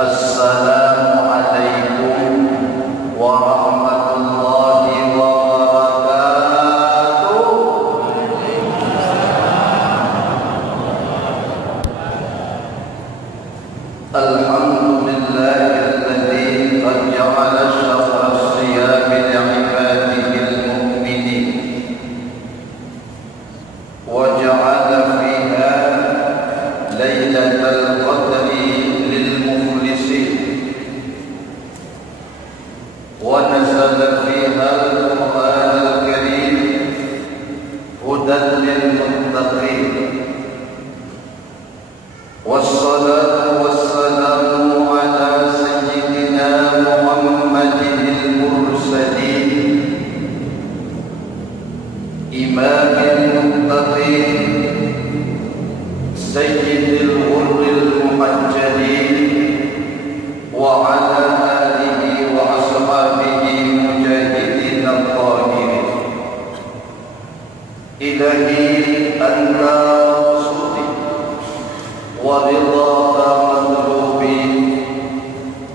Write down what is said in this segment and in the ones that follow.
Assalamualaikum warahmatullahi wabarakatuh. Alhamdulillahilladzi qad ja'ala syahra as-siyami li'ibadihil mu'minin wa ja'ala fiha lailatal qadri ونزل فيها القرآن الكريم هدى للمتقين والصلاة والسلام على سيدنا محمد المرسلين إمام المتقين سيد الغر المحجلين وعلى مجاهدين الطاهرين إلهي أنت رسولي ورضاك مطلوبي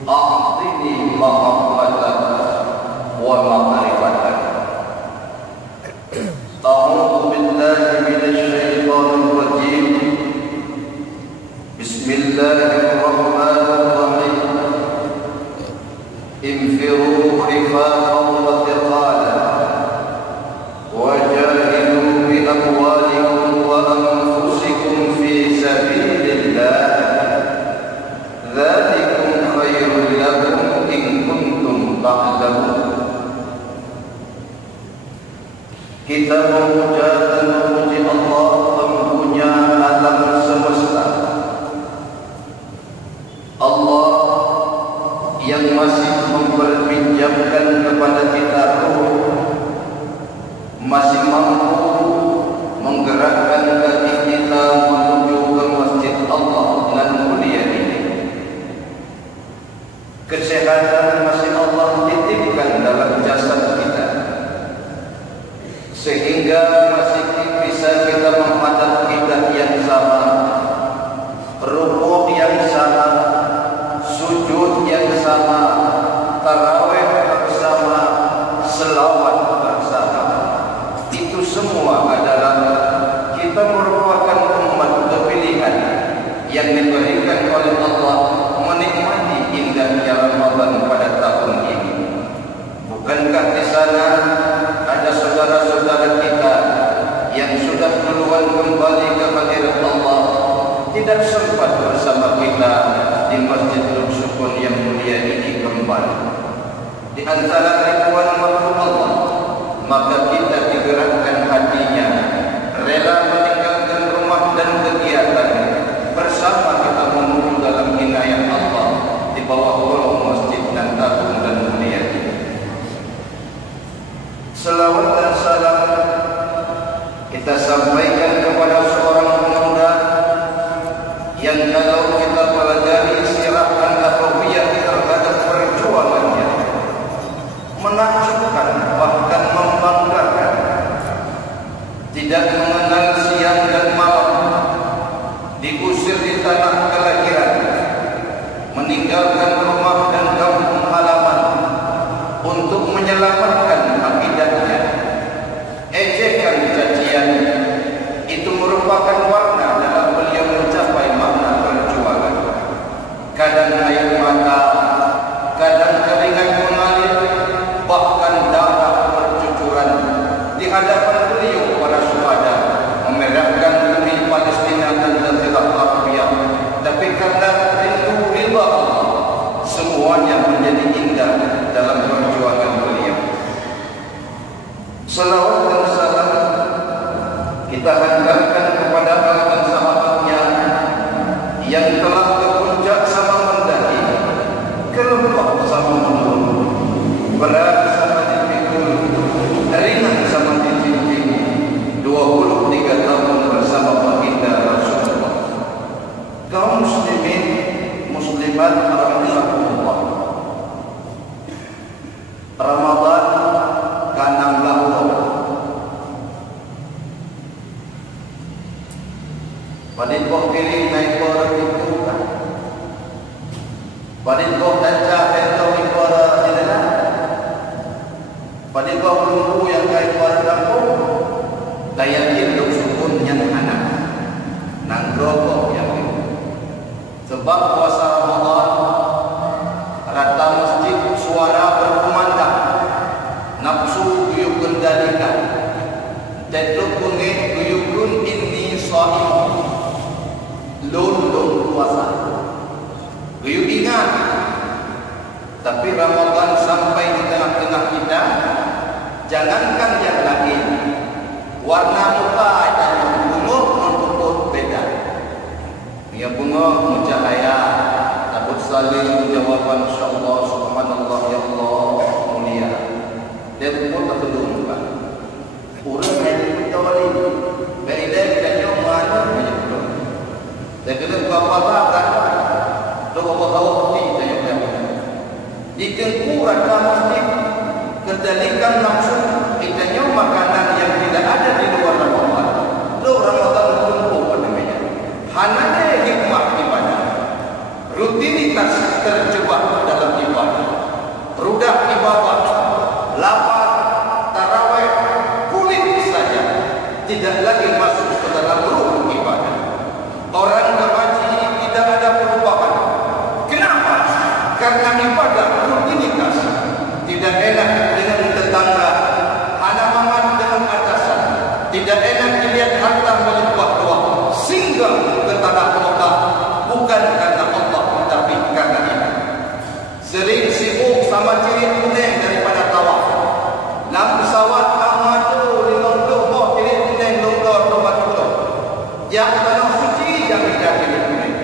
أعطني محبتك ومعرفتك. أعوذ بالله من الشيطان الرجيم. بسم الله الرحمن الرحيم. انفروا خفافا وثقالا وجاهدوا بأموالكم وأنفسكم في سبيل الله ذلكم خير لكم إن كنتم تعلمون. Kita memuja dan memuji Allah Pempunya alam semesta, Allah yang masih memperpinjamkan kepada kita ruh, masih mampu menggerakkan kaki kita menuju ke masjid Allah dengan mulia ini. Kesehatan masih Allah titipkan dalam jasad kita, sehingga masih bisa kita menghadap kiblat yang sama, rukuk yang sama, sujud yang sama, tarawih bersama, selawat bersama. Itu semua adalah kita merupakan umat kepilihan yang diberikan oleh Allah menikmati indahnya Ramadan pada tahun ini. Bukankah di sana ada saudara-saudara kita yang sudah duluan kembali ke hadirat Allah, tidak sempat bersama kita di Masjid Sukun yang mulia ini kembali. Di antara ribuan makhluk Allah, maka kita digerakkan hatinya, rela meninggalkan rumah dan kegiatan bersama kita menuju dalam inayat Allah di bawah kolong masjid dan agung dan mulia ini. Selawat dan salam kita sampaikan kepada seorang pemuda yang kalau kita pelajari sirah an-nabawiyah terhadap perjuangannya menakjubkan, bahkan membanggakan. Tidak mengenal siang dan malam, diusir di tanah kelahiran, meninggalkan rumah dan kampung halaman untuk menyelamatkan akidahnya. Ejekan cacian itu merupakan warna dalam beliau mencapai makna perjuangan. Kadang air mata, kadang keringat mengalir, bahkan darah bercucuran di hadapan beliau para syuhada memerahkan bumi Palestina dan Jazirah Arabia. Tapi karena rindu ridha Allah, semuanya menjadi indah dalam perjuangan beliau. Salawat dan salam kita hantarkan kepada para sahabatnya yang telah ke puncak sama mendaki, ke lembah sama menurun, berat sama dipikul, ringan sama dicincin, 23 tahun bersama baginda Rasulullah. Kaum muslimin muslimat rahimakumullah, Ramadan kanang lahur Padahal pilih naik orang itu Padahal kau kaca kau ikuara di dalam. Padahal kau pelumpu yang kau ikuara kampung. Layan hidup sukun yang anak. Nang rokok yang itu. Sebab puasa Ramadan, rata masjid suara berkumandang. Nafsu guyuk kendalikan. Tetluk bungit guyukun ini sahih. Lundung puasa. Guyuk ingat. Tapi Ramadan sampai di tengah-tengah kita, jangankan yang lain, warna muka dan bunga non-puput beda. Ya bunga mencahaya, tabut saling jawaban insyaAllah, subhanallah, ya Allah, mulia. Dia pun tak kedua muka. Orang yang kita wali, beridai kita jauh mana banyak kedua. Dia kena apa-apa berapa. Lalu apa tahu putih tanya berapa. Di tengkuran masjid, kendalikan langsung kitanya makanan yang tidak ada di luar Ramadan. Lalu Ramadan kumpul namanya. Hananya hikmah ibadah. Rutinitas terjebak dalam ibadah. Rudah ibadah, lapar, tarawih, kulit saja. Tidak lagi masuk ke dalam ruh ibadah. Orang berhaji tidak ada perubahan. Kenapa? Karena ibadah rutinitas. Tidak enak dengan tetangga, halaman dengan atasan. Tidak enak dilihat harta melimpah doa. Singgah ke tanah Mekah bukan karena Allah, tapi karena ini. Sering sibuk sama ciri kuning daripada tawaf. Nam pesawat amatu di Londo, ciri kuning Londo tempat itu. Yang tanah suci yang tidak ciri kuning.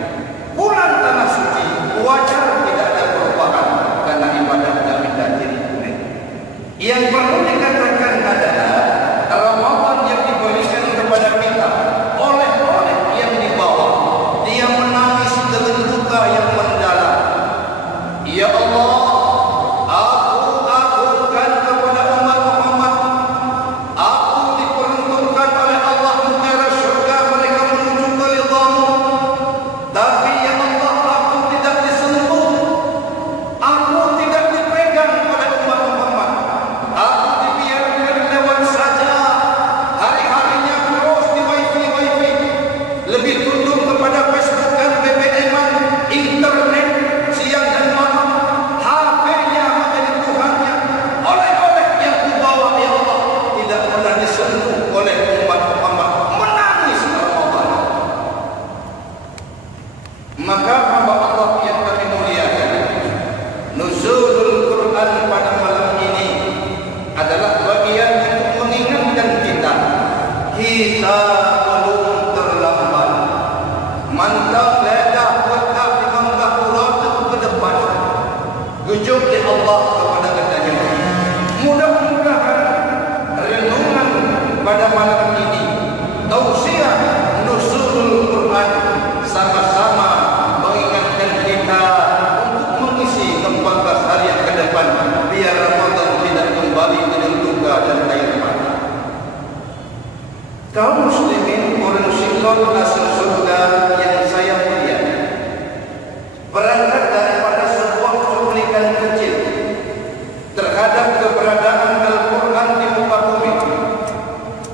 Bulan tanah suci wajar tidak ada perubahan karena ibadah tidak ciri kuning. Yang perlu dikatakan adalah Ramadan yang diberikan kepada kita oleh yang dibawa, dia menangis dengan duka yang mendalam. Ya Allah, aku agungkan kepada umat Muhammad. Aku diperuntukkan oleh Allah negara syurga mereka menuju ke ridhamu. Tapi ya Allah, aku tidak disentuh. Aku tidak dipegang oleh umat Muhammad. Aku dibiarkan lewat saja. Hari-harinya terus di wifi. Lebih tunduk kepada Facebook dan BBM, internet siang dan malam. HP-nya menjadi Tuhannya. Oleh-oleh yang dibawa ya Allah tidak pernah disentuh oleh umat Muhammad. Menangis Ramadan. Maka hamba Allah yang kami muliakan, nuzulul Quran pada malam ini adalah bagian untuk mengingatkan kita belum terlambat. Mantap ledah letak di bangkah urat ke depan. Ujuk di Allah kepada katanya. Mudah-mudahan renungan pada malam ini, tausiah nuzulul Quran sama-sama mengingatkan kita untuk mengisi 14 hari yang ke depan, biar Ramadan tidak kembali dengan duka dan air mata. Kaum muslimin, orang sikon asal surga yang saya muliakan, berangkat daripada sebuah cuplikan kecil terhadap keberadaan Al-Quran di muka bumi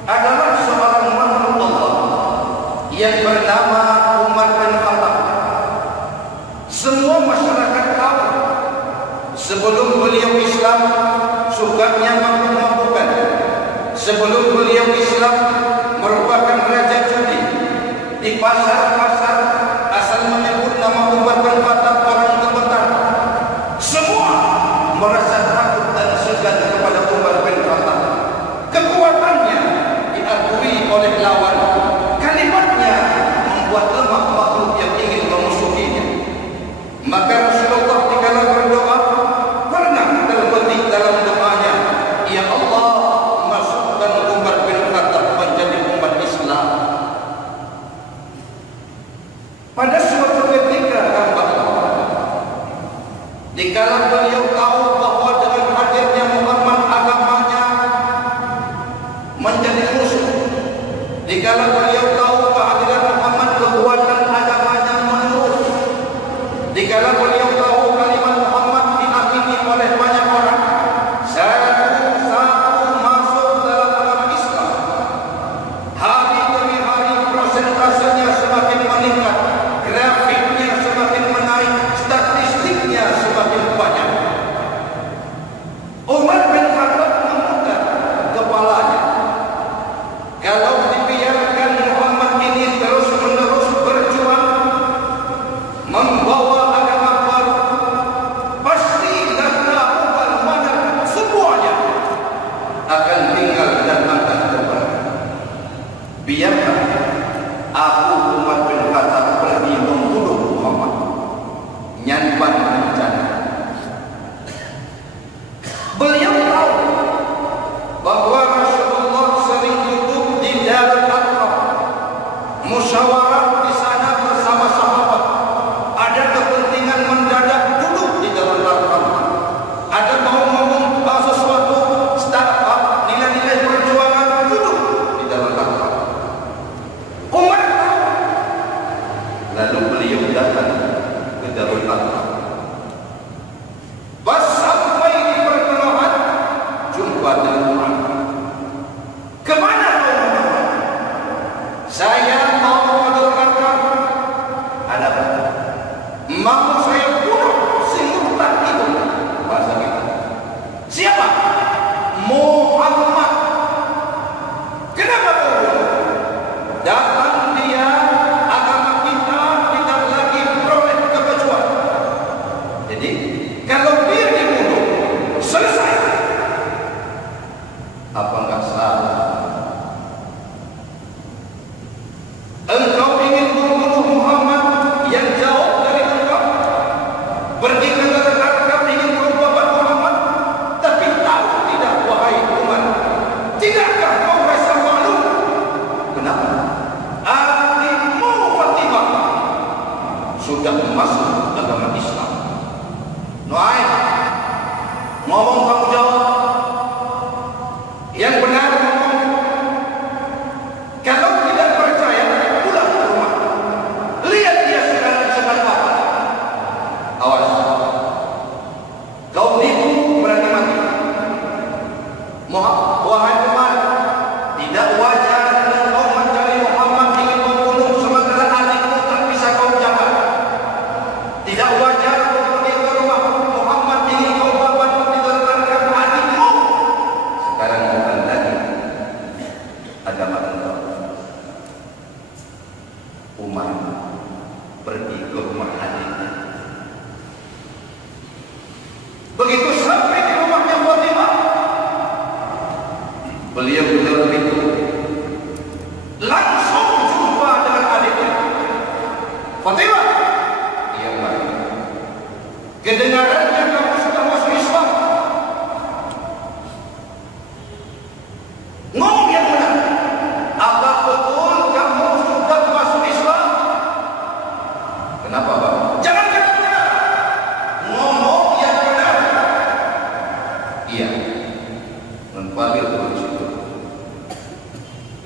adalah seorang makhluk Allah yang bernama Umar bin Khattab. Semua masyarakat tahu sebelum beliau Islam sukanya mabuk-mabukan. Sebelum beliau Islam merupakan raja judi. Di pasar-pasar asal menyebut nama Umar bin Khattab orang gemetar. Semua merasa takut dan segan kepada Umar bin Khattab. Kekuatannya diakui oleh lawan. Kalimatnya membuat lemah makhluk yang ingin memusuhinya. Maka Rasulullah dikala berdoa pernah terbetik dalam doanya, ya Allah, masukkan Umar bin Khattab menjadi umat Islam. Pada suatu ketika hamba Allah, dikala beliau tahu bahwa dengan hadirnya Muhammad agamanya menjadi musuh, dikala beliau tahu kehadiran Muhammad kekuatan agamanya menurun, dikala beliau tahu urutan itu bahasa kita. Siapa? Muhammad. Kenapa begitu? Datang dia, agama kita tidak lagi beroleh kemajuan. Jadi kalau dia dibunuh, selesai. Apa enggak salah? Engkau ingin membunuh Muhammad yang jauh dari engkau, pergi ke negara Arab ingin merupakan Muhammad, tapi tahu tidak wahai umat, tidakkah kau rasa malu? Kenapa? Adikmu Fatimah sudah masuk agama Islam. Nuaim, ngomong kamu jawab. Yang benar ngomong. Kalau tidak percaya, pulang ke rumah. Lihat dia sekarang sedang apa. Awas. Kau itu berani mati. Wahai umat, tidak wajar engkau mencari Muhammad ingin membunuh sementara adikmu tak bisa kau jaga. Tidak wajar kau pergi ke rumah Muhammad ingin kau bawa diletakkan adikmu. Sekarang bukan lagi agama engkau. Umar pergi ke rumah adiknya. Begitu sampai di rumahnya Fatimah, beliau dalam pintu, langsung jumpa dengan adiknya. Fatimah, dia mari. Kedengarannya kamu sudah masuk Islam. Ngomong yang benar. Apa betul kamu sudah masuk Islam? Kenapa, Pak? Jangan benar. Ngomong yang benar. Iya. Menpanggil polisi itu.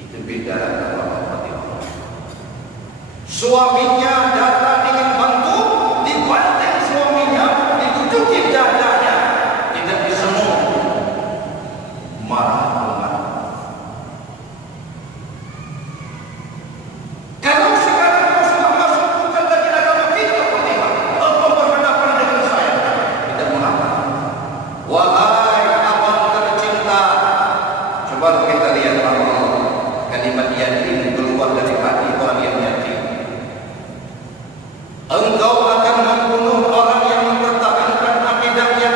Itu beda dengan Fatimah. Suaminya datang ingin bantu, dibanting suaminya, ditutupi dadanya, tidak disemua. Marah. Kalau sekarang kau sudah masuk bukan lagi agama kita, Fatimah, engkau berhadapan dengan saya. Tidak mengapa. Wahai abang tercinta, coba kita lihat Allah. Kalimat yakin keluar dari hati orang yang yakin. Engkau akan membunuh orang yang mempertahankan akidahnya.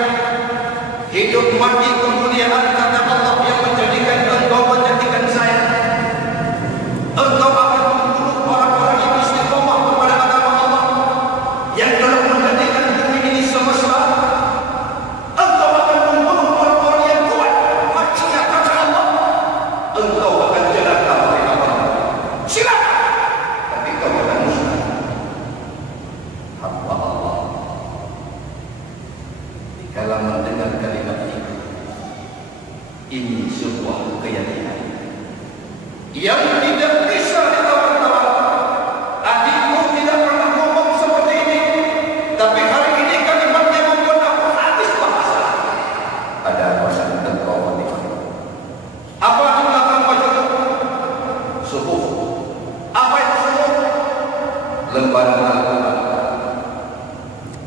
Hidup mati kemuliaan kata Allah yang menjadikan engkau menjadikan saya. Engkau akan membunuh orang-orang yang istiqomah kepada agama Allah, yang telah menjadikan bumi ini semesta. Engkau akan membunuh orang-orang yang kuat, macinya kata Allah. Engkau akan celaka oleh Allah. Silakan. Tapi kau akan musnah. Hamba Allah. Dikala mendengar kalimat ini sebuah keyakinan yang tidak bisa ditawar-tawar. Adikmu tidak pernah ngomong seperti ini, tapi hari ini kalimatnya membuat aku habis bahasa. Ada apa saja kau Fatimah? Apa di belakang wajahmu? Subuh. Apa itu subuh? Lembaran Al-Quran.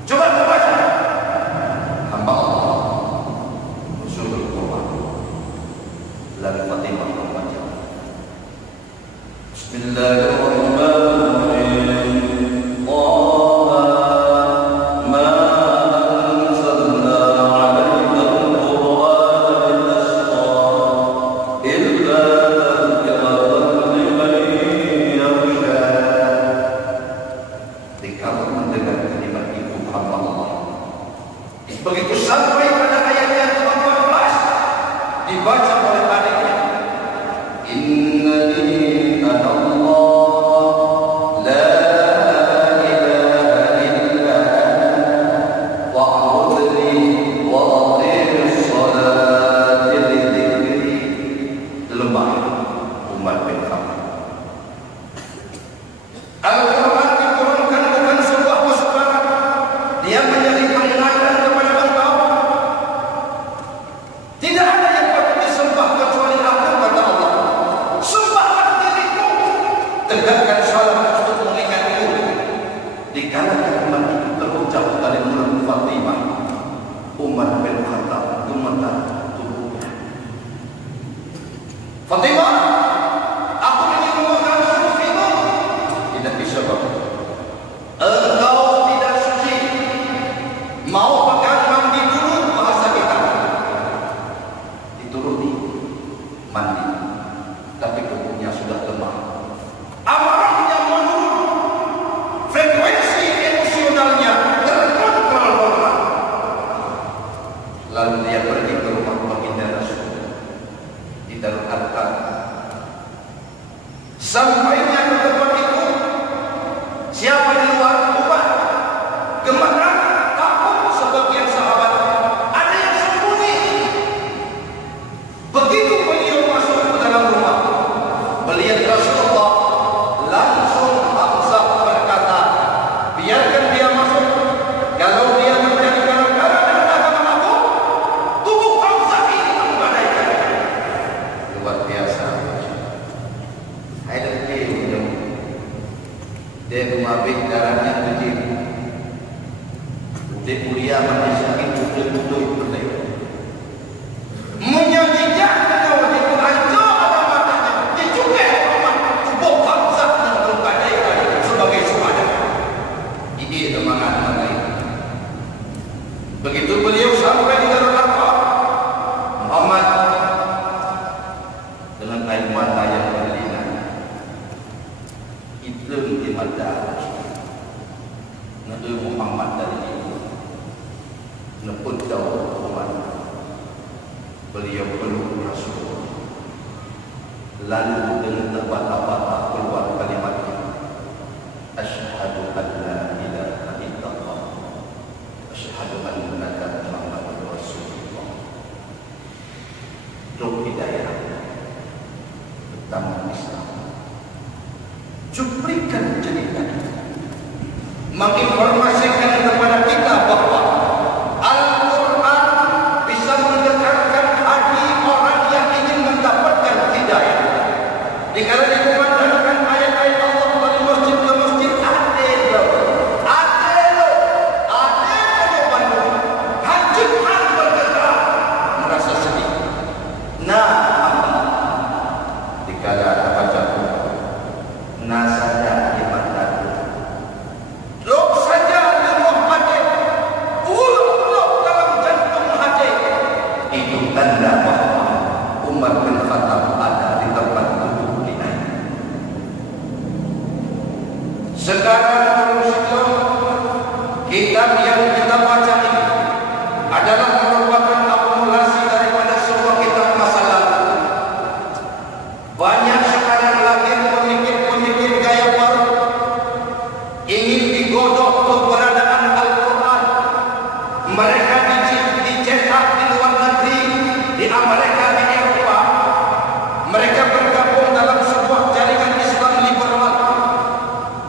Coba baca. Hamba Allah. Surah Al-Quran. Lalu Fatimah membaca. Bismillahirrahmanirrahim. Taha ma anzalna 'alaikal Qur'ana litashqa illa tadhkiratan liman yakhsha. Dikala mendengar kalimat itu hamba Allah, begitu sampai pada ayat yang ke-14 dibaca oleh adiknya, innani ana Allah la ilaha illa ana wa'budni wa aqimis salata li dzikri. Lemah umat bin Khattab. Al-Quran diturunkan bukan sebuah pusaka. Dia menjadi pengingatkan kepada engkau. Tidak ada yang patut disembah kecuali aku, kata Allah. Sembahlah diriku. Tegakkan salat untuk mengingatku. Dikala kalimat itu terucap dari mulut Fatimah, Umar bin Khattab gemetar tubuhnya. Fatimah, aku ingin memegang sucimu. Tidak bisa, Bapak. Engkau tidak suci. Mau pegang mandi dulu, bahasa kita. Dituruti mandi, tapi tubuhnya sudah lemah. Amarahnya menurun, frekuensi emosionalnya terkontrol. Lalu dia pergi ke rumah baginda Rasul di Darul Arqam. Sampainya ke tempat itu, siapa di luar? Umar. Gemetar, takut sebagian sahabat. Ada yang sembunyi. Begitu beliau masuk ke dalam rumah, melihat Rasulullah, langsung Hamzah berkata, biarkan dia masuk. Kalau dia menjadi gara-gara dengan agama aku, tubuh Hamzah ini menggadaikan. Luar biasa. Ada kecil, dia menghabis darahnya kecil. Udah kuliah mandi sakit, udah berdaya. Menyajikan kalau itu hancur ada matanya, dicukai amat tubuh Hamzah yang menggadaikan sebagai suhada. Ini semangat lain. Begitu beliau sampai di Darul Arqam, Muhammad dengan air mata yang berlinang, itu di mata Nabi Muhammad dari itu neput jauh Muhammad. Beliau peluk Rasul, lalu dengan terbata-bata keluar kalimatnya, asyhadu an la ilaha illallah, asyhadu annaka Muhammadur Rasulullah. Ruh hidayah pertama Islam. Cuplikan cerita itu menginformasikan kepada kita bahwa Al-Quran bisa mendekatkan hati orang yang ingin mendapatkan hidayah. Dikala dikumandangkan ayat-ayat Allah dari masjid ke masjid, ada Bandung, hancurkan bergetar, merasa sedih. Nah, dikala ada baca nasada di mataku, rok saja di ruang hati, uluk dalam jantung hati. Itu tanda bahwa Umar bin Khattab ada di tempat duduk ini. Sekarang kitab yang kita baca ini adalah merupakan akumulasi daripada sebuah kitab masa lalu. Banyak sekarang lahir pemikir-pemikir gaya baru, ingin digodok keberadaan Al-Quran. Mereka dicetak di luar negeri, di Amerika, di Eropa. Mereka bergabung dalam sebuah jaringan Islam liberal.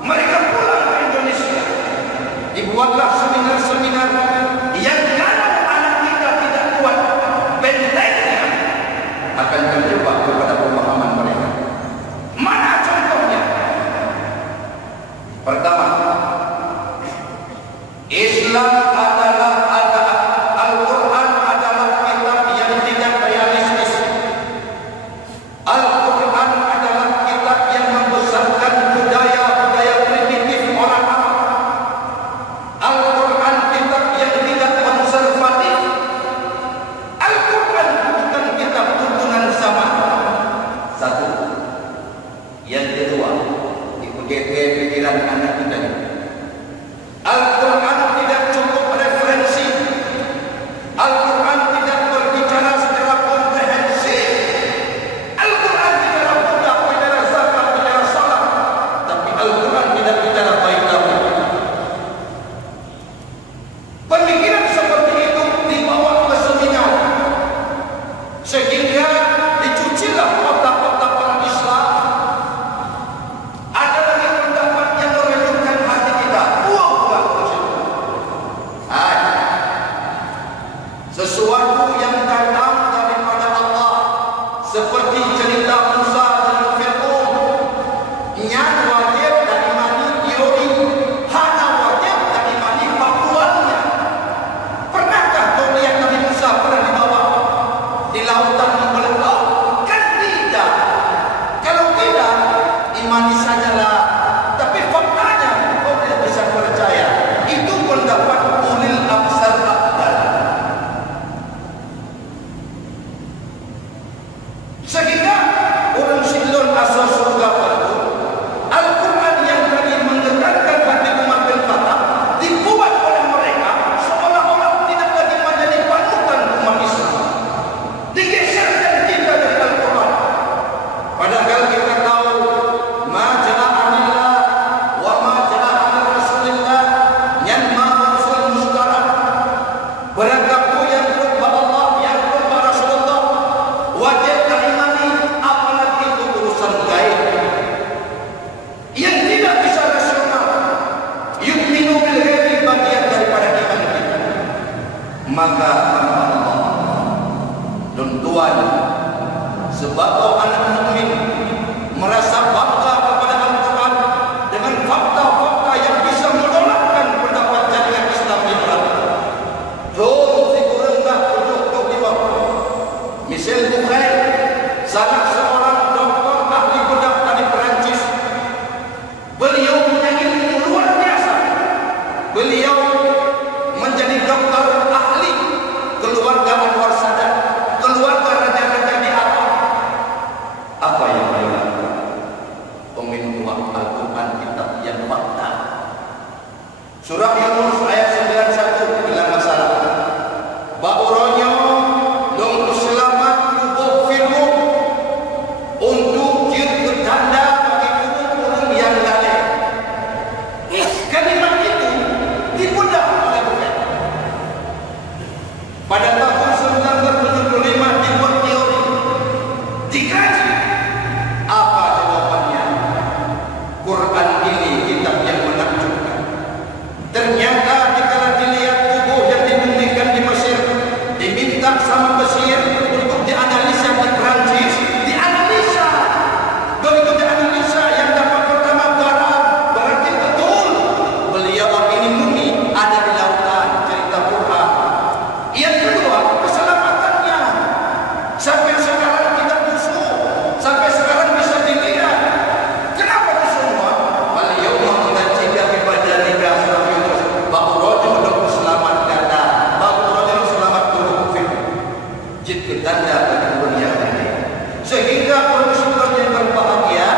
Mereka pulang ke Indonesia. Dibuatlah seminar-seminar yang kalau anak kita tidak kuat bentengnya akan terjebak kepada pemahaman mereka. Mana contohnya? Pertama, Islam adalah Al-Quran adalah kitab yang tidak realistis. Al-Quran adalah kitab yang membesarkan budaya-budaya primitif orang Arab. Al-Quran kitab yang tidak konservatif. Al-Quran bukan kitab tuntunan zaman. Satu. Yang kedua, ikuti pikiran anak kita. Al-Quran tidak cukup referensi. Al-Quran tidak berbicara secara komprehensif. Al-Quran bicara budak, bicara zakat, bicara salat, tapi Al-Quran tidak bicara baik tahu. Pemikiran seperti itu dibawa ke seminar, sehingga dicucilah otak-otak orang Islam. Ada lagi pendapat yang merenyuhkan hati kita, buang-buang ke situ. Sesuatu yang datang daripada Allah, seperti cerita Musa dan Fir'aun, nyan wajib dari mani teori, hana wajib dari mani faktualnya. Pernahkah kau lihat Maka Allah dan Tuhan sebagai anak mukmin merasa bangga kepada Al-Quran dengan fakta-fakta yang bisa menolakkan pendapat jaringan Islam yang lain. Michel Buchet, salah seorang doktor ahli bedah dari Perancis. Beliau punya ilmu luar biasa. Beliau menjadi doktor ahli keluarga Anwar Sadat, keluarga raja-raja di Arab. Apa yang beliau lakukan? Pemintuan Al-Quran kitab yang fakta. Surah Yunus ayat 91 bilang masalah. Bauronyo dong selamat tubuh firmu untuk jir bertanda bagi kurung-kurung yang lalai. Kalimat itu dipudah oleh Bukan. Pada tahun 1975 dibuat teori, dikaji. Apa jawabannya? Quran ini kitab yang menakjubkan. Ternyata dikala dilihat tubuh yang dibumikan di Mesir, diminta sama Mesir untuk dianalisa di Perancis, dianalisa. Begitu dianalisa, yang dapat pertama garam, berarti betul beliau ini mumi ada di lautan, cerita Quran. Yang kedua, keselamatannya. Sampai sekarang tidak busuk, sampai sekarang bisa dilihat. Kenapa itu semua? Beliau mengajikan kepada Liga Surah Yunus, Bauronyo untuk selamat kata, Bauronyo selamat turun. Jika tanda keturun yang ini, sehingga profesor yang berbahagia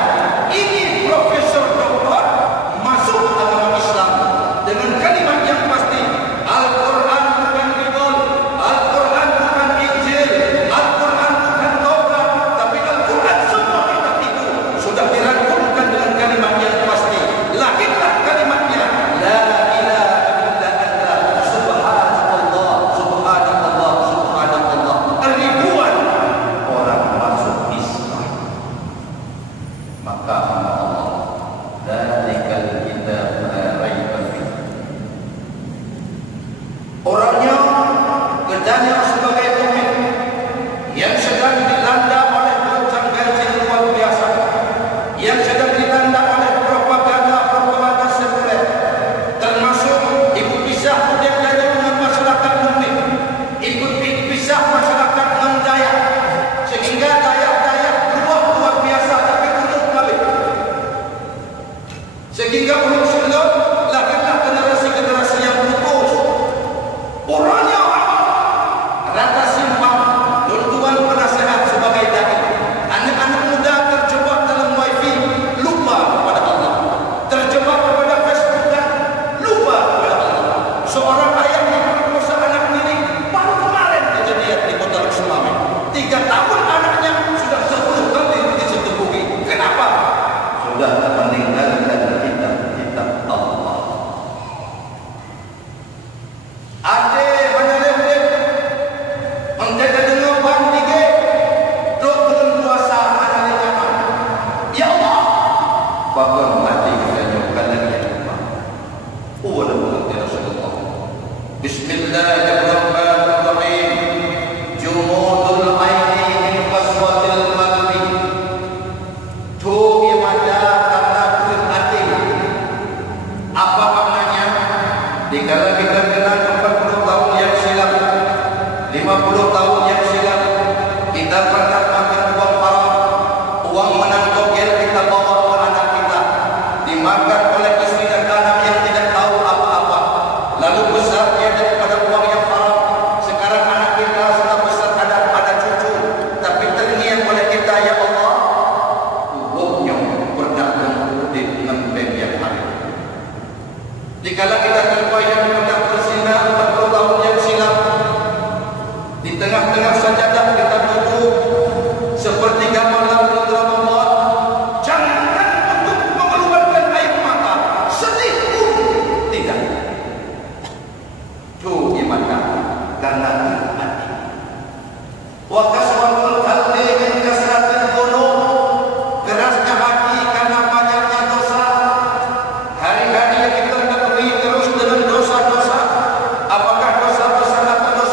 ini profesor doktor masuk agama Islam dengan kalimat yang pasti. Al-Quran bukan Bible, Al-Quran bukan Injil, Al-Quran bukan Taurat, tapi Al-Quran semua kitab itu sudah dirangkumkan dengan kalimat yang pasti. Lahirlah kalimatnya, La ilaha illa anta subhanallah, subhanallah, subhanallah. Ribuan orang masuk Islam. Maka Allah, dzalikal kitab la raiba fihi. Orangnya kerjanya sebagai pemimpin yang sedang dilanda oleh gonjang ganjing luar biasa, yang sedang dilanda oleh propaganda sekuler, termasuk ikut pisah budaya dengan masyarakat mukmin, ikut pisah masyarakat non-Dayak, sehingga Dayak luar biasa tapi belum balik, sehingga belum sebelum lahirlah generasi yang putus. Orangnya rata simpang, tuan penasehat sebagai dai. Anak-anak muda terjebak dalam wifi, lupa kepada Allah. Terjebak kepada Facebook, lupa kepada Allah. Seorang ayah yang berdosa anak diri baru kemarin kejadian di kota Sumatera. 3 tahun anaknya sudah 10 kali disetubuhi. Kenapa? Sudah meninggalkan kitab Allah. Ade meneliti menjaga dengan bang tiga dok dengan puasa anali zaman. Ya Allah, bahkan mati kita nyokan lagi ya Allah. Uwala mengerti Rasulullah. Bismillahirrahmanirrahim. Jumudul aini min qaswatil qalbi. Tuhi mata kata kulit hati. Apa maknanya? Dikala kita kenal 40 tahun yang silam, 50 tahun yang silam, kita pernah makan uang haram, uang menang togel kita bawa ke anak kita, dimakan oleh istri dan anak yang tidak tahu apa-apa, lalu besar dia daripada uang yang haram. Sekarang anak kita sudah besar, ada cucu, tapi terngiang oleh kita, ya Allah, tubuhnya berdagang di lembeng yang hari. Dikala kita terbayang hendak berzina 40 tahun yang silam, di tengah-tengah sajadah kita duduk sepertiga malam bulan Ramadan, jangankan untuk mengeluarkan air mata sedih pun tidak. Tuh gimana? Karena hati. Wa kaswatul qalbi min kasratil dhunub, kerasnya hati karena banyaknya dosa. Hari-hari yang kita lalui terus dengan dosa-dosa. Apakah dosa besar atau dosa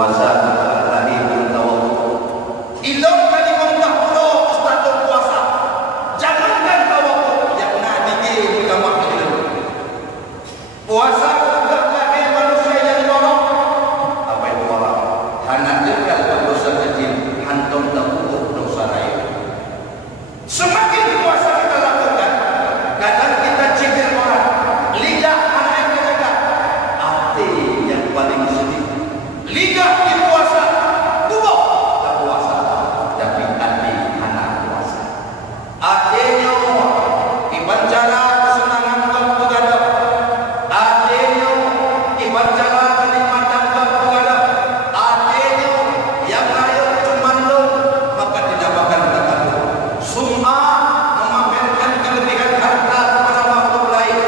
puasa lagi bertawaf. Ilau kali mentah pulau ustaz puasa. Jangankan tawaf yang nak digigit kamar kita. Puasa enggak lagi manusia yang dorong. Apa itu orang? Anak dekat dosa kecil, hantum tak pupuk dosa lain. Semakin puasa kita lakukan, kadang kita cibir orang. Lidah anak kita jaga. Hati yang paling sedih. Lidah di puasa, tubuh Tak puasa, tapi hati anak puasa. adanya dibancana kesenangan kau begadang. Adanya dibancana kenikmatan kau begadang. Adanya yang layak cuma lo, maka dinamakan takabur. Sum'ah memamerkan kelebihan harta kepada makhluk lain.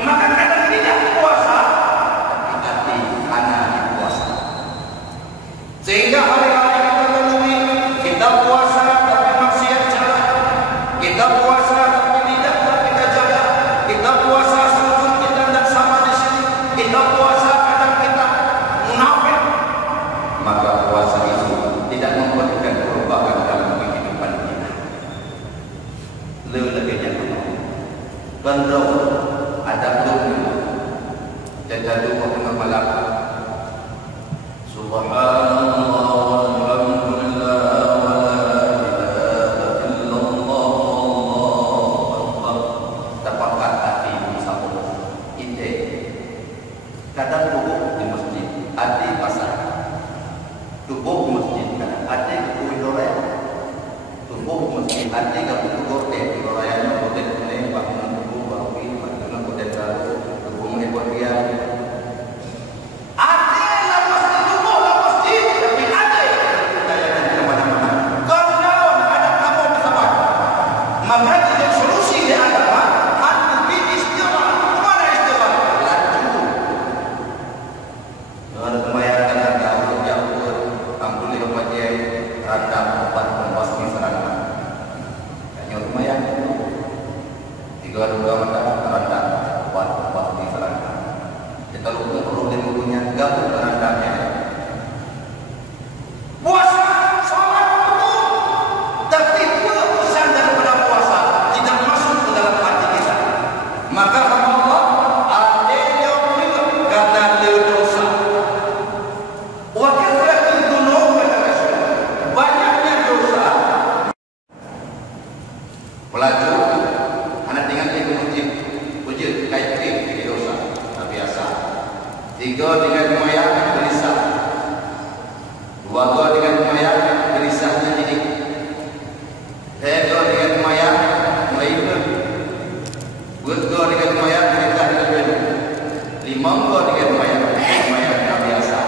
Maka kadang tidak puasa, Tapi hati anak puasa. sehingga hari-hari kita lalui, kita puasa tapi maksiat jalan. Kita puasa tapi lidah tak kita jaga. Kita puasa sujud kita tidak sama di sini. Kita puasa kadang kita munafik. Maka puasa itu tidak memberikan perubahan dalam kehidupan kita. Lebih-lebihnya Bandung ada belum Jadadu wa malam. Subhanallah walhamdulillah wa la ilaha illallah Allahu akbar. Dapatkan hati bersama ide. Kadang duduk di masjid, ada pasar. Duduk di masjid, kadang ada ke kuidore. Duduk di masjid, ada ke kuidore. Kuidore yang hotel ini, bangun duduk, baru ini, bangun hotel baru, duduk mengikut dia. Ada lepas tubuh lepas diri, tapi ada Dayangan ke mana-mana. kalau ada kamu bersama. Maka tidak solusi di agama. Anu bi istighfar. Kemana istighfar? Laju. Ada kemayakan ada jauh, ampuni remaja, randa obat membasmi serangan. Hanya lumayan itu. 3 mata randa obat membasmi serangan. Kita lupa perlu punya gabung randanya. Puasa sangat betul. Tapi pesan daripada puasa tidak masuk ke dalam hati kita. Maka Allah adanya pula karena dosa. Wa kathratul dzunub kata Rasul. Banyaknya dosa. Pelaju, anak tinggal di masjid, wujud kait di dosa, tak biasa. 3 dengan lumayan gelisah. 2 dengan lumayan gelisahnya ini. 3 dengan lumayan melainkan. 4 dengan lumayan gelisah dengan belu. 5 dengan lumayan tak biasa.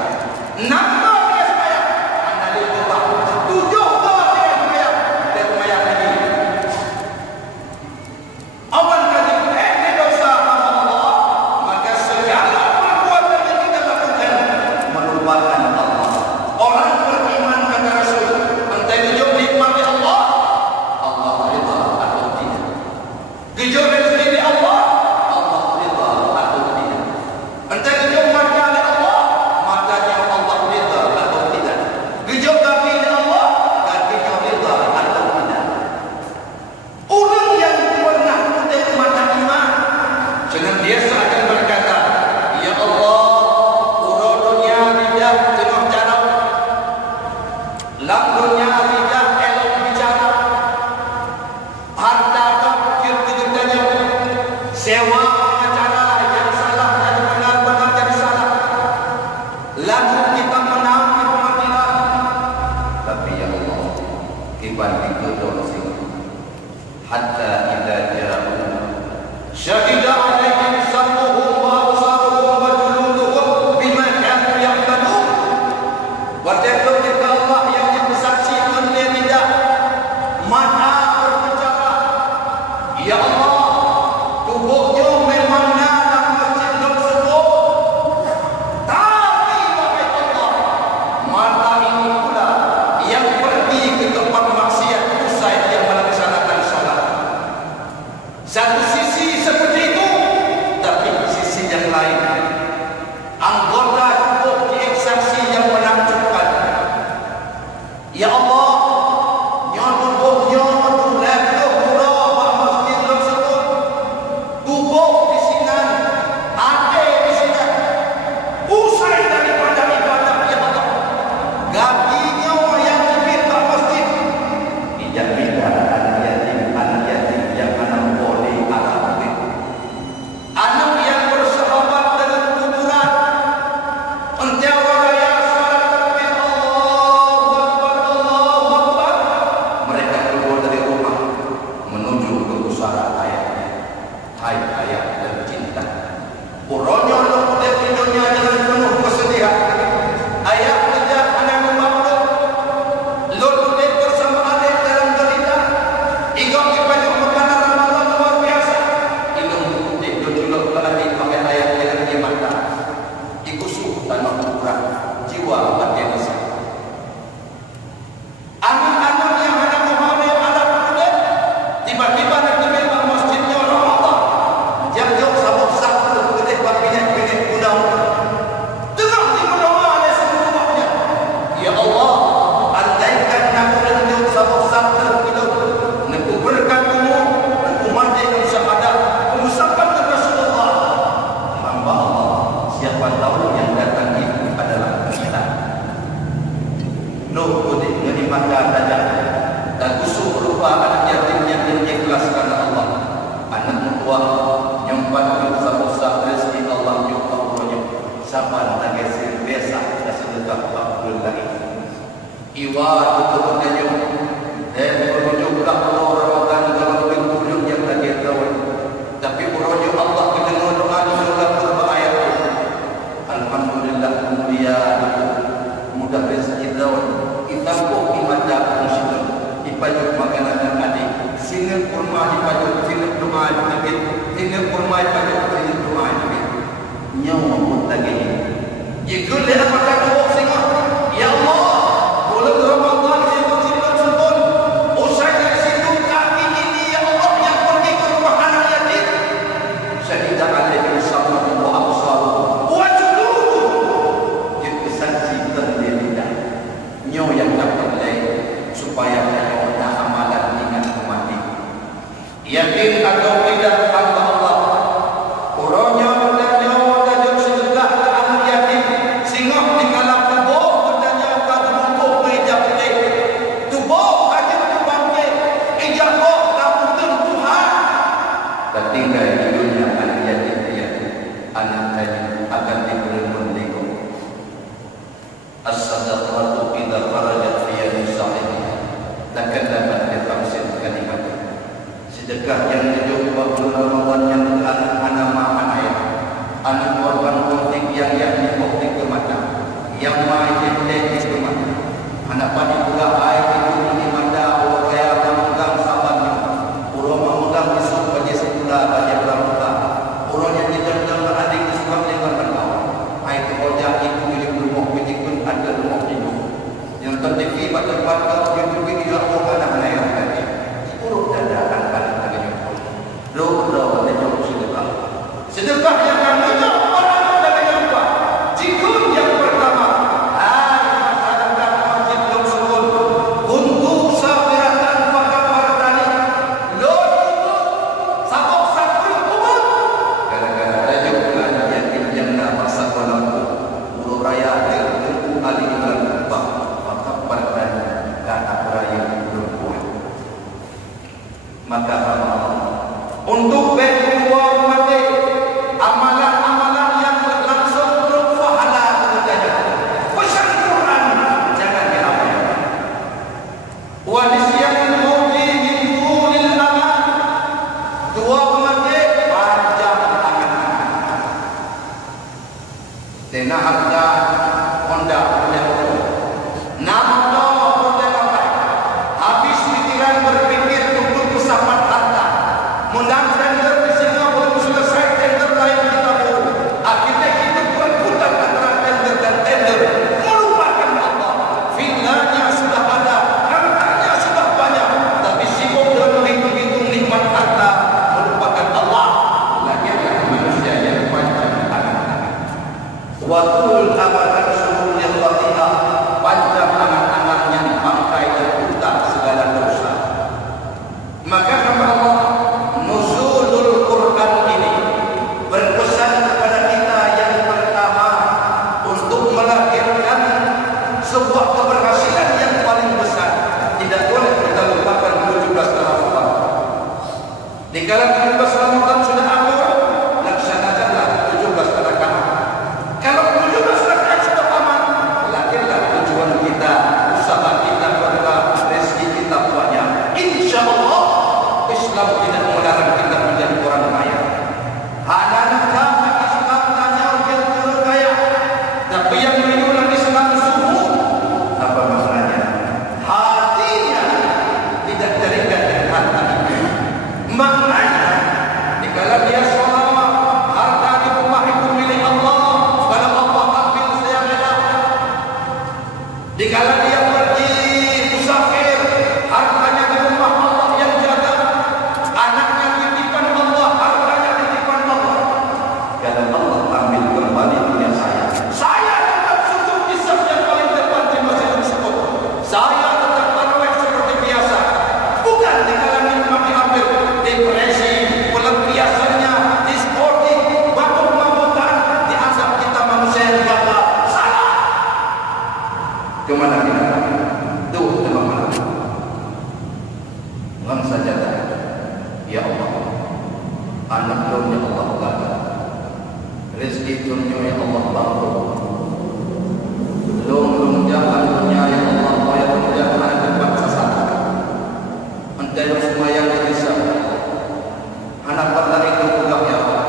6 dia sembahyang. Anak dia berubah. 7 dia sembahyang. Dan lumayan lagi. Awan kali dosa Allah, maka segala perbuatan yang kita lakukan tanah kuburan jiwa umat manusia. Anak-anak yang hendak memahami alat kulit tiba-tiba nak pergi ke masjidnya orang Allah yang jauh sabuk satu kedai binek-binek undang tengah di mendoa oleh semuanya. Ya Allah, andaikan aku menjauh sabuk satu itu aku berkatmu, aku matikan syahadat, mengucapkan ke Rasulullah. Hamba Allah, siapa tahu yang datang itu adalah kita. Nuh putih menikmati saja dan usul berupa anak yatim yang ikhlas karena Allah. Anak tua yang bantu sama-sama rezeki Allah juga punya. Siapa lagi sih biasa dan sedekah Abdul lagi. Iwa itu menunjuk dan menunjukkan orang dalam bentuk yang lagi tahu. Tapi menunjuk Allah mendengar doa dalam ayat. Alhamdulillah mulia mudah rezeki daun. Itangkuk ibadah muslim ibadah makanan dan adik sini kurma ibadah sini doa dikit sini kurma ibadah sini doa dikit nyawa pun lagi ikut dia apa kata Allah singa ya Allah bulan Ramadan yang berjilid sebut usai dari situ kaki ini ya Allah yang pergi ke rumah anak yatim syahidah alaihi sallallahu wa absar wa juluh itu saksi terdiri nyawa yang dapat lain supaya ada amalan ingat mati. Yakin atau tidak hamba Allah. Urangnya dan nyawa dan sedekah ke anak yatim sehingga di kalang tubuh dan nyawa tubuh berijab putih. Tubuh aja berbangke ijabah kabutan Tuhan. Ketika di dunia anak yatim dia anak yatim akan diberi mendikung. As-sadaqatu idza kharajat fi yadi sahibiha takallamat bi khamsin kalimat. Sedekah yang dijual bulan Ramadan yang anak-anak mahal anak korban konflik yang konflik ke mata yang main di ke mata anak pani pula air itu di mata orang yang memegang sahabatnya orang memegang di sebelah sebelah bagi pramuka orang yang dendam adik di sebelah lingkar bawah air kerja itu milik rumah pun ada rumah itu yang terdekat pada tempat yang juga dilakukan anak yang tadi urut dadakan pada tadi roh dan jauh sedekah yang kami orang dan jumpa jikun yang pertama masyarakat masjid Lumsun untuk sabiratan maka partani lo sabok sabri umat gara-gara rajuk kan yakin yang nama sabalamku uru raya dengan ali dan ubah maka partani kata raya belum kuat maka untuk berdua mati amalan-amalan yang langsung berpahala kepadanya. Pesan Quran jangan diabaikan. Wa nisyanul mawdi min dunil aman. Dua mati panjang akan. Dena harta Honda punya motor. Nama boleh pakai. Habis pikiran berpikir untuk pesawat harta. Mundang tender di sini belum selesai tender lain kita pun. Akhirnya kita berputar antara tender dan tender. Melupakan Allah. Filanya sudah ada, hartanya sudah banyak, tapi sibuk dengan menghitung nikmat harta, melupakan Allah. Lagian manusia yang panjang angan-angan. Watul amalan suhul yang batihah, panjang angan-angan yang bangkai dan utang segala dosa. Maka kata Allah, nuzulul Quran ini berpesan kepada kita yang pertama untuk melahirkan sebuah keberhasilan yang paling besar. Tidak boleh kita lupakan 17 Ramadan. Di kala 17 Ramadan sudah akhir, laksanakanlah 17 rakaat. Kalau 17 rakaat Kemana kita? Tuh dalam malam. Ngang saja tak. Ya Allah, anak dom ya Allah kata, rezeki dunia ya Allah bantu. Long jangan dunia ya Allah, ya jangan tempat sasaran. Mentai semua yang bisa. Anak pada itu juga ya Allah.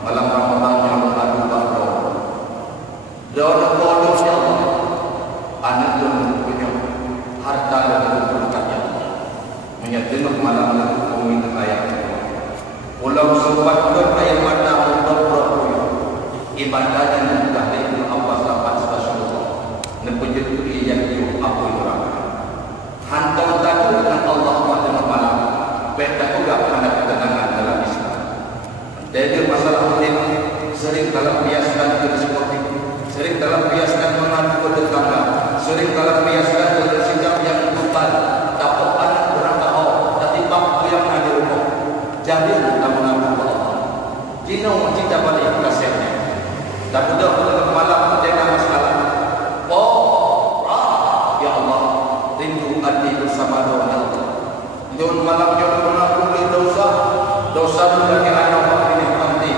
Malam Ramadan yang lalu bantu. Doa bodoh ya Allah. Anak dom punya harta yang berkat ya Allah. Menyetinuk malam lalu bumi terlayak. Pulau sempat berair mata untuk berpuyu. Ibadahnya mudah itu awas lapan Rasulullah. Nepujud yang itu apa itu orang. Hantar takut dengan Allah pada malam. Beda juga ada ketenangan dalam Islam. Jadi masalah ini sering dalam biaskan bersekotik, sering dalam biaskan mengadu tetangga, sering dalam biaskan bersikap yang brutal. Dapat anak berakal, tapi bab yang ada rumah. Jadi kita mengambil Allah. Jino kita balik kasihnya. Dan mudah pada malam jangan masalah. Ya Allah, rindu hati bersama doa Allah. Jom malam jom mengampuni dosa lagi anak ini nanti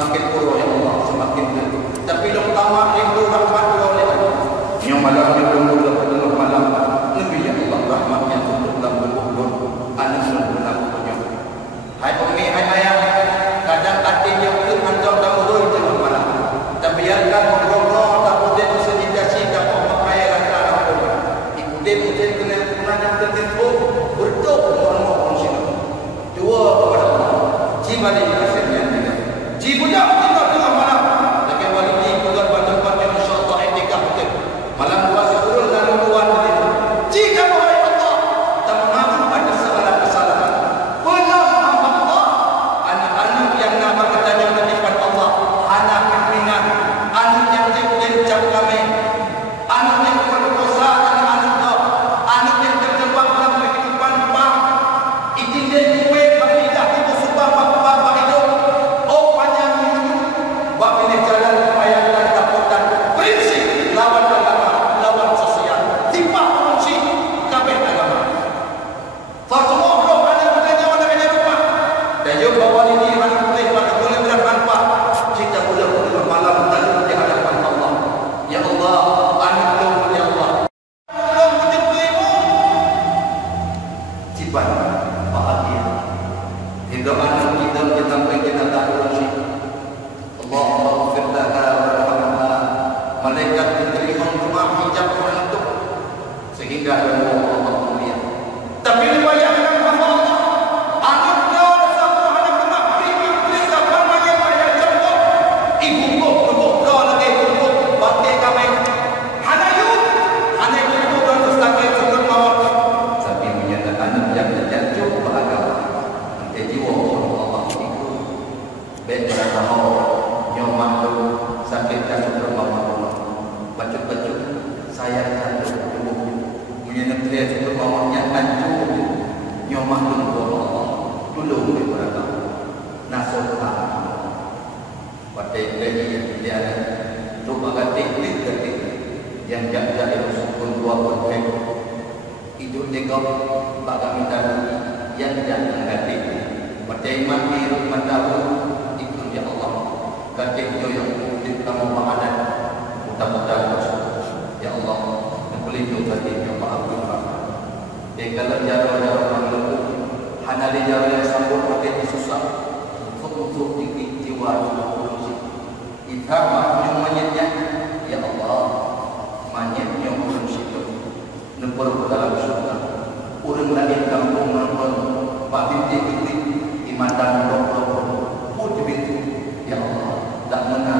makin kurang ya Allah semakin rindu. Tapi dong tamak rindu rahmat oleh Allah. Yang malam jom mengampuni malam lebih ya Allah rahmatnya untuk dalam kubur anak sunnah punya. Hai umi hai ayah, kadang hati yang itu anjau dah urut jangan malam. Dan biarkan ngobrol tak boleh presentasi tak apa kaya antara aku. Ikutin kena yang tertentu berdoa orang-orang sini. Dua kepada Allah. Jiwa di kasihnya tidak. Jiwa kita tengah malam. Tapi walidi bukan tempat yang insya-Allah etika betul. Malam puasa turun lalu keluar dari itu. Jika wahai Allah tak mengaku pada segala kesalahan. Pengampun Allah anak-anak yang nama katanya mendekat Allah. Anak bimbingan, anak yang diucap kami, anak yang berdosa, anak yang terjebak dalam kehidupan bang, izin dia kue berlidah itu sebab bapa hidup, oh panjang hidup, bapa ini jalan payah dan takutan, prinsip lawan agama, lawan sosial, timbang fungsi kabeh agama. Fasulullah roh anak bertanya pada kanya rumah, dan juga bawa ini anak putih pada boleh bermanfaat. Kita boleh malam lalu di hadapan Allah. Ya Allah, anugerah ya Allah. Belum diberimu. Cipan bahagia. Hidup anak kita sampai kita tahu sih. Allahumma firdaha warhamha. Malaikat diterima rumah hijab untuk sehingga Allah mulia. Tapi riwayatkan Allah anaknya satu anak rumah pribadi kapan banyak ayat jatuh. Ibu kau lagi ibu pakai kami. Hanayu dan mustaqim sebelum maut. Tapi menyatakan yang terjatuh beragama. Nanti jiwa Allah itu. Baik beragama nyoman tu sakit sebelum maut. Bacuk-bacuk saya satu tubuh. Menyatakan sebelum mautnya hancur. Nyoman tu Allah. Dulu beragama. Nasuhah. Pakai lagi dia ada rumah teknik yang jaga sukun dua konten itu negap bagai minta yang jangan ganti pakai mati rumah tahu itu ya Allah ganti itu yang kita mau makanan mudah-mudahan ya Allah yang pelindung ganti yang maaf kalau jauh-jauh orang lebih hanya di jauh yang sambut pakai susah untuk jiwa Ithama yang manyetnya ya Allah manyet yang urang situ nepur dalam surga urang lagi kampung nonton Pak binti iman dan dokter putih binti ya Allah tak menang